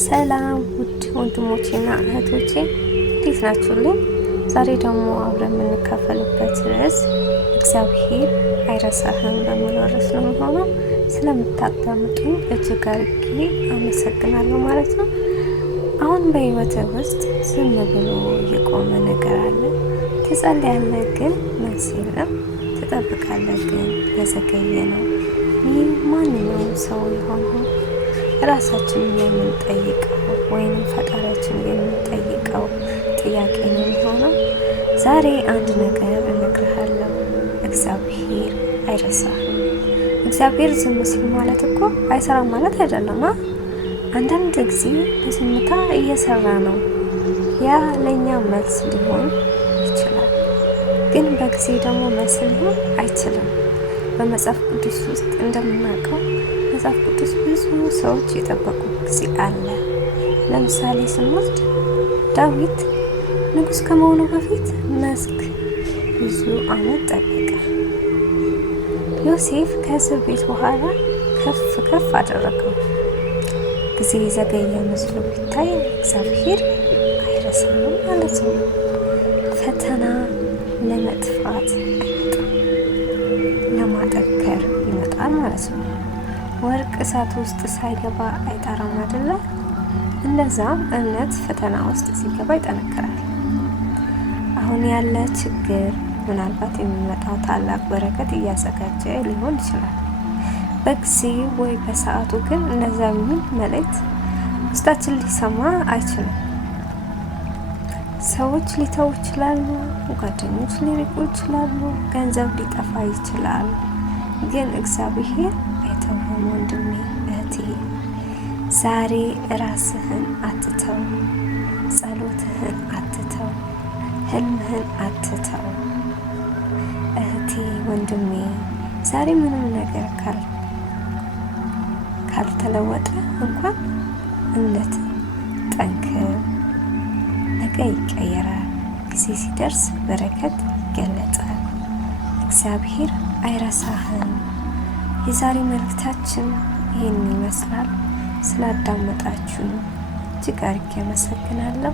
ሰላም ውድ ወንድሞቼና እህቶቼ እንዴት ናችሁልኝ? ዛሬ ደግሞ አብረን የምንካፈልበት ርዕስ እግዚአብሔር አይረሳህም በሚለው ርዕስ ነው የሚሆነው። ስለምታዳምጡኝ እጅግ አድርጌ አመሰግናለሁ ማለት ነው። አሁን በህይወትህ ውስጥ ዝም ብሎ የቆመ ነገር አለ። ትጸልያለህ ግን መልስ የለም። ትጠብቃለህ ግን የዘገየ ነው። ይህ ማንኛውም ሰው የሆኑ ራሳችንን የምንጠይቀው ወይም ፈጣሪያችንን የምንጠይቀው ጥያቄ ነው የሚሆነው። ዛሬ አንድ ነገር እነግርሃለሁ። እግዚአብሔር አይረሳህም። እግዚአብሔር ዝም ሲል ማለት እኮ አይሰራም ማለት አይደለም። አንዳንድ ጊዜ በዝምታ እየሰራ ነው። ያ ለእኛ መልስ ሊሆን ይችላል፣ ግን በጊዜ ደግሞ መልስ ሊሆን አይችልም። በመጽሐፍ ቅዱስ ውስጥ እንደምናውቀው መጽሐፍ ቅዱስ ብዙ ሰዎች የጠበቁት ጊዜ አለ። ለምሳሌ ስንወስድ ዳዊት ንጉሥ ከመሆኑ በፊት መስክ ብዙ ዓመት ጠበቀ። ዮሴፍ ከእስር ቤት በኋላ ከፍ አደረገው። ጊዜ ዘገየ መስሎ ቢታይ እግዚአብሔር አይረሳም ማለት ነው። ፈተና ለመጥፋት አይመጣም፣ ለማጠንከር ይመጣል ማለት ነው። ወርቅ እሳት ውስጥ ሳይገባ አይጠራም አይደለ? እንደዛም እምነት ፈተና ውስጥ ሲገባ ይጠነክራል። አሁን ያለ ችግር ምናልባት የሚመጣው ታላቅ በረከት እያዘጋጀ ሊሆን ይችላል። በጊዜ ወይ በሰዓቱ ግን እነዛ የሚል መልእክት ውስጣችን ሊሰማ አይችልም። ሰዎች ሊተው ይችላሉ፣ ጓደኞች ሊርቁ ይችላሉ፣ ገንዘብ ሊጠፋ ይችላል። ግን እግዚአብሔር አይተውም። ወንድሜ እህቴ፣ ዛሬ ራስህን አትተው፣ ጸሎትህን አትተው፣ ህልምህን አትተው። እህቴ ወንድሜ፣ ዛሬ ምንም ነገር ካልተለወጠ እንኳን እምነት ጠንክር። ነገ ይቀየራል። ጊዜ ሲደርስ በረከት ይገለጣል። እግዚአብሔር አይረሳህም። የዛሬ መልእክታችን ይህን ይመስላል። ስላዳመጣችሁ እጅግ አድርጌ አመሰግናለሁ።